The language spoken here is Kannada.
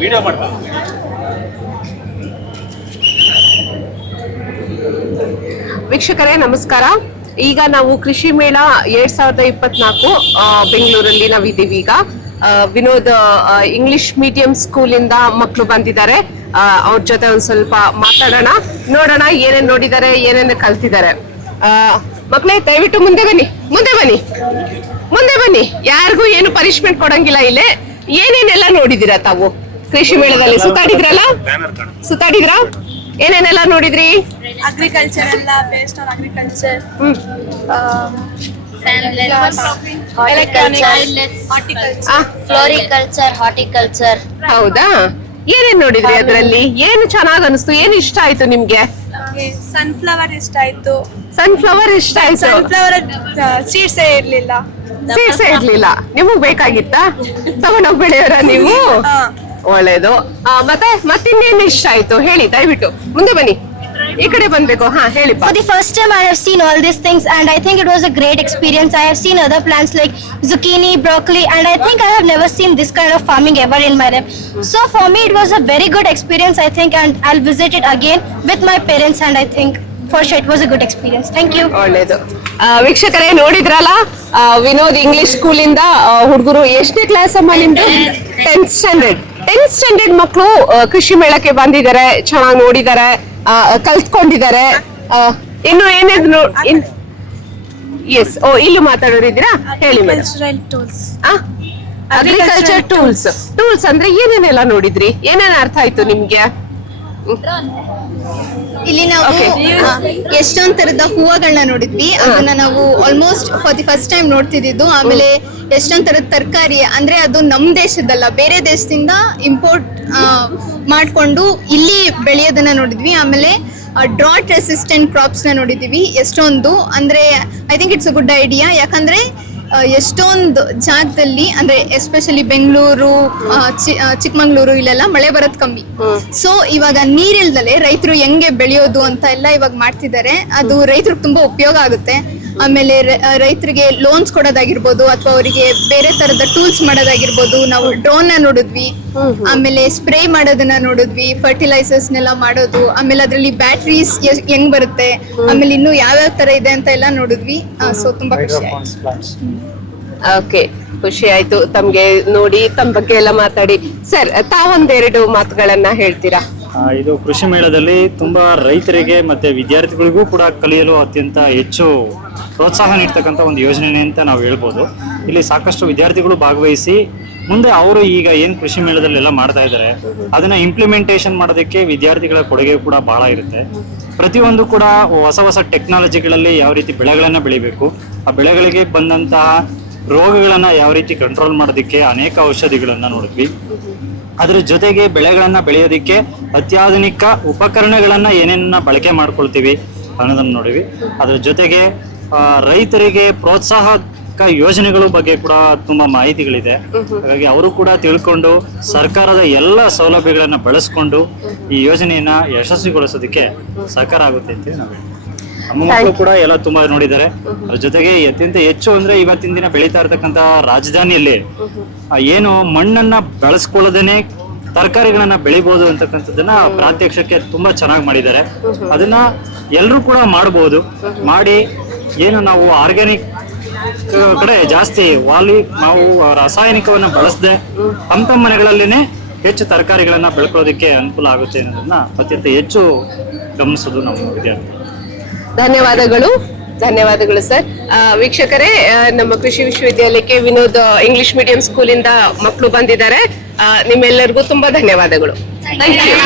ವಿಡಿಯೋ ಮಾಡ್ತಾ ವೀಕ್ಷಕರೇ ನಮಸ್ಕಾರ. ಈಗ ನಾವು ಕೃಷಿ ಮೇಳ 2024 ಬೆಂಗಳೂರಲ್ಲಿ ನಾವಿದ್ದೀವಿ. ಈಗ ವಿನೋದ್ ಇಂಗ್ಲಿಷ್ ಮೀಡಿಯಂ ಸ್ಕೂಲ್ ಇಂದ ಮಕ್ಕಳು ಬಂದಿದ್ದಾರೆ. ಅವ್ರ ಜೊತೆ ಒಂದ್ ಸ್ವಲ್ಪ ಮಾತಾಡೋಣ, ನೋಡೋಣ ಏನೇನ್ ನೋಡಿದ್ದಾರೆ, ಏನೇನು ಕಲ್ತಿದ್ದಾರೆ. ಮಕ್ಕಳೇ ದಯವಿಟ್ಟು ಮುಂದೆ ಬನ್ನಿ, ಮುಂದೆ ಬನ್ನಿ, ಮುಂದೆ ಬನ್ನಿ. ಯಾರಿಗೂ ಏನು ಪನಿಷ್ಮೆಂಟ್ ಕೊಡಂಗಿಲ್ಲ. ಇಲ್ಲೇ ಏನೇನೆಲ್ಲ ನೋಡಿದಿರಾ ತಾವು ಕೃಷಿ ಮೇಳದಲ್ಲಿ? ಸುತ್ತಾಡಿದ್ರಾ? ಏನೇನೆಲ್ಲ ನೋಡಿದ್ರಿ? ಅಗ್ರಿಕಲ್ಚರ್ ಎಲ್ಲ based on agriculture, floriculture, horticulture. ಹೌದಾ? ಏನೇನ್ ನೋಡಿದ್ರಿ ಅದರಲ್ಲಿ? ಏನು ಚೆನ್ನಾಗ್ ಅನಿಸ್ತು? ಏನ್ ಇಷ್ಟ ಆಯ್ತು ನಿಮ್ಗೆ? ಸನ್ಫ್ಲವರ್ ಇಷ್ಟ ಆಯ್ತು. ಸನ್ಫ್ಲವರ್ ಇಷ್ಟ ಆಯ್ತು. ಸನ್ಫ್ಲವರ್ ಸೀಡ್ಸ್ ಇರ್ಲಿಲ್ಲ. ಇರ್ಲಿಲ್ಲ. ನಿಮಗ್ ಬೇಕಾಗಿತ್ತಾ? ತಗೊಂಡೋಗ್ ಬೆಳೆಯೋರ ನೀವು? ಒಳ್ಳೇದು. ಮತ್ತಿನ್ನೇನು ಇಷ್ಟ ಆಯ್ತು ಹೇಳಿ, ದಯವಿಟ್ಟು ಮುಂದೆ ಬನ್ನಿ, ಈ ಕಡೆ ಬಂದ್ಬೇಕು. ಹಾ ಹೇಳಿ. For the first time I have seen all these things and I think it was a great experience. I have seen other plants like zucchini, broccoli, and I think I have never seen this kind of farming ever in my life. So for me it was a very good experience, I think, and I'll visit it again with my parents, and I think for sure it was a good experience. Thank you. ಒಳ್ಳೇದು. ವೀಕ್ಷಕರೇ ನೋಡಿದ್ರಲ್ಲ, ವಿನೋದ್ ಇಂಗ್ಲಿಷ್ ಸ್ಕೂಲ್ ಇಂದ ಹುಡುಗರು ಎಷ್ಟನೇ ಕ್ಲಾಸ್ ಅಮ್ಮ ನಿಮ್ದು? 10th ಸ್ಟ್ಯಾಂಡರ್ಡ್ ಮಕ್ಕಳು ಕೃಷಿ ಮೇಳಕ್ಕೆ ಬಂದಿದ್ದಾರೆ. ಚೆನ್ನಾಗಿ ನೋಡಿದ್ದಾರೆ, ಕಲ್ತ್ಕೊಂಡಿದ್ದಾರೆ. ಇನ್ನು ಏನೇನು? ಎಸ್, ಇಲ್ಲೂ ಮಾತಾಡೋರಿದ್ದೀರಾ? ಹೇಳಿ ಮೇಡಮ್. ಅಗ್ರಿಕಲ್ಚರ್ ಟೂಲ್ಸ್ ಅಂದ್ರೆ ಏನೇನೆಲ್ಲ ನೋಡಿದ್ರಿ? ಏನೇನು ಅರ್ಥ ಆಯ್ತು ನಿಮ್ಗೆ? ಇಲ್ಲಿ ನಾವು ಎಷ್ಟೊಂದ್ ತರದ ಹೂವಗಳನ್ನ ನೋಡಿದ್ವಿ. ಅದನ್ನ ನಾವು almost for the first time ನೋಡ್ತಿದ್ದು. ಆಮೇಲೆ ಎಷ್ಟೊಂದ್ ತರದ ತರಕಾರಿ, ಅಂದ್ರೆ ಅದು ನಮ್ ದೇಶದಲ್ಲ, ಬೇರೆ ದೇಶದಿಂದ ಇಂಪೋರ್ಟ್ ಮಾಡ್ಕೊಂಡು ಇಲ್ಲಿ ಬೆಳೆಯೋದನ್ನ ನೋಡಿದ್ವಿ. ಆಮೇಲೆ ಡ್ರಾಟ್ ರೆಸಿಸ್ಟೆಂಟ್ ಕ್ರಾಪ್ಸ್ ನ ನೋಡಿದೀವಿ ಎಷ್ಟೊಂದು. ಅಂದ್ರೆ I think it's a good idea. ಯಾಕಂದ್ರೆ ಎಷ್ಟೊಂದು ಜಾಗದಲ್ಲಿ, ಅಂದ್ರೆ ಎಸ್ಪೆಷಲಿ ಬೆಂಗಳೂರು, ಚಿಕ್ಕಮಂಗ್ಳೂರು ಇಲ್ಲೆಲ್ಲ ಮಳೆ ಬರೋದ್ ಕಮ್ಮಿ. ಸೊ ಇವಾಗ ನೀರಿಲ್ದಲೆ ರೈತರು ಹೆಂಗೆ ಬೆಳೆಯೋದು ಅಂತ ಎಲ್ಲ ಇವಾಗ ಮಾಡ್ತಿದ್ದಾರೆ. ಅದು ರೈತರಿಗೆ ತುಂಬಾ ಉಪಯೋಗ ಆಗುತ್ತೆ. ಆಮೇಲೆ ರೈತರಿಗೆ ಲೋನ್ಸ್ ಕೊಡೋದಾಗಿರ್ಬೋದು, ಅಥವಾ ಅವರಿಗೆ ಬೇರೆ ತರದ ಟೂಲ್ಸ್ ಮಾಡೋದಾಗಿರ್ಬೋದು. ನಾವು ಡ್ರೋನ್ ನ ನೋಡಿದ್ವಿ, ಆಮೇಲೆ ಸ್ಪ್ರೇ ಮಾಡೋದನ್ನ ನೋಡಿದ್ವಿ, ಫರ್ಟಿಲೈಸರ್ಸ್ ನೆಲ್ಲ ಮಾಡೋದು, ಆಮೇಲೆ ಅದ್ರಲ್ಲಿ ಬ್ಯಾಟ್ರೀಸ್ ಹೆಂಗ್ ಬರುತ್ತೆ, ಆಮೇಲೆ ಇನ್ನು ಯಾವ್ಯಾವ ತರ ಇದೆ ಅಂತ ಎಲ್ಲ ನೋಡಿದ್ವಿ. ಸೊ ತುಂಬಾ ಖುಷಿ ಆಯ್ತು. ಓಕೆ, ಖುಷಿ ಆಯ್ತು ತಮ್ಗೆ ನೋಡಿ, ತಮ್ಮ ಬಗ್ಗೆ ಎಲ್ಲ ಮಾತಾಡಿ. ಸರ್, ತಾವೊಂದೆರಡು ಮಾತುಗಳನ್ನ ಹೇಳ್ತೀರಾ? ಇದು ಕೃಷಿ ಮೇಳದಲ್ಲಿ ತುಂಬಾ ರೈತರಿಗೆ ಮತ್ತೆ ವಿದ್ಯಾರ್ಥಿಗಳಿಗೂ ಕೂಡ ಕಲಿಯಲು ಅತ್ಯಂತ ಹೆಚ್ಚು ಪ್ರೋತ್ಸಾಹ ನೀಡ್ತಕ್ಕಂಥ ಒಂದು ಯೋಜನೆ ಅಂತ ನಾವು ಹೇಳ್ಬೋದು. ಇಲ್ಲಿ ಸಾಕಷ್ಟು ವಿದ್ಯಾರ್ಥಿಗಳು ಭಾಗವಹಿಸಿ ಮುಂದೆ ಅವರು ಈಗ ಏನು ಕೃಷಿ ಮೇಳದಲ್ಲಿ ಎಲ್ಲ ಮಾಡ್ತಾ ಇದ್ದಾರೆ ಅದನ್ನ ಇಂಪ್ಲಿಮೆಂಟೇಷನ್ ಮಾಡೋದಕ್ಕೆ ವಿದ್ಯಾರ್ಥಿಗಳ ಕೊಡುಗೆ ಕೂಡ ಬಹಳ ಇರುತ್ತೆ. ಪ್ರತಿಯೊಂದು ಕೂಡ ಹೊಸ ಟೆಕ್ನಾಲಜಿಗಳಲ್ಲಿ ಯಾವ ರೀತಿ ಬೆಳೆಗಳನ್ನ ಬೆಳಿಬೇಕು, ಆ ಬೆಳೆಗಳಿಗೆ ಬಂದಂತಹ ರೋಗಗಳನ್ನ ಯಾವ ರೀತಿ ಕಂಟ್ರೋಲ್ ಮಾಡೋದಕ್ಕೆ ಅನೇಕ ಔಷಧಿಗಳನ್ನ ನೋಡಿದ್ವಿ. ಅದ್ರ ಜೊತೆಗೆ ಬೆಳೆಗಳನ್ನ ಬೆಳೆಯೋದಕ್ಕೆ ಅತ್ಯಾಧುನಿಕ ಉಪಕರಣಗಳನ್ನ ಏನೇನ ಬಳಕೆ ಮಾಡ್ಕೊಳ್ತೀವಿ ಅನ್ನೋದನ್ನ ನೋಡಿವಿ. ಅದ್ರ ಜೊತೆಗೆ ರೈತರಿಗೆ ಪ್ರೋತ್ಸಾಹಕ ಯೋಜನೆಗಳ ಬಗ್ಗೆ ಕೂಡ ತುಂಬಾ ಮಾಹಿತಿಗಳಿದೆ. ಹಾಗಾಗಿ ಅವರು ಕೂಡ ತಿಳ್ಕೊಂಡು ಸರ್ಕಾರದ ಎಲ್ಲ ಸೌಲಭ್ಯಗಳನ್ನ ಬಳಸ್ಕೊಂಡು ಈ ಯೋಜನೆಯನ್ನ ಯಶಸ್ವಿಗೊಳಿಸೋದಕ್ಕೆ ಸಹಕಾರ ಆಗುತ್ತೆ ಅಂತ ನಾವು ನಮ್ಮ ಮಕ್ಕಳು ಕೂಡ ಎಲ್ಲ ತುಂಬಾ ನೋಡಿದ್ದಾರೆ. ಅದ್ರ ಜೊತೆಗೆ ಅತ್ಯಂತ ಹೆಚ್ಚು ಅಂದ್ರೆ ಇವತ್ತಿನ ದಿನ ಬೆಳೀತಾ ಇರ್ತಕ್ಕಂತ ರಾಜಧಾನಿಯಲ್ಲಿ ಏನು ಮಣ್ಣನ್ನ ಬಳಸ್ಕೊಳ್ಳೋದೇನೆ ತರಕಾರಿಗಳನ್ನ ಬೆಳಿಬಹುದು ಅಂತಕ್ಕಂಥದ್ದನ್ನ ಪ್ರಾತ್ಯಕ್ಷಕ್ಕೆ ತುಂಬಾ ಚೆನ್ನಾಗಿ ಮಾಡಿದ್ದಾರೆ. ಅದನ್ನ ಎಲ್ಲರೂ ಕೂಡ ಮಾಡಬಹುದು. ಮಾಡಿ ಏನು ನಾವು ಆರ್ಗ್ಯಾನಿಕ್ ಕಡೆ ಜಾಸ್ತಿ ನಾವು ರಾಸಾಯನಿಕವನ್ನ ಬಳಸದೆ ತಮ್ಮ ಮನೆಗಳಲ್ಲಿನೇ ಹೆಚ್ಚು ತರಕಾರಿಗಳನ್ನ ಬೆಳ್ಕೊಳ್ಳೋದಕ್ಕೆ ಅನುಕೂಲ ಆಗುತ್ತೆ ಅನ್ನೋದನ್ನ ಅತ್ಯಂತ ಹೆಚ್ಚು ಗಮನಿಸೋದು ನಮ್ಮ ವಿದ್ಯಾರ್ಥಿ. ಧನ್ಯವಾದಗಳು ಸರ್. ವೀಕ್ಷಕರೇ, ನಮ್ಮ ಕೃಷಿ ವಿಶ್ವವಿದ್ಯಾಲಯಕ್ಕೆ ವಿನೋದ್ ಇಂಗ್ಲಿಷ್ ಮೀಡಿಯಂ ಸ್ಕೂಲ್ ಇಂದ ಮಕ್ಕಳು ಬಂದಿದ್ದಾರೆ. ನಿಮ್ಮೆಲ್ಲರಿಗೂ ತುಂಬಾ ಧನ್ಯವಾದಗಳು. Thank you.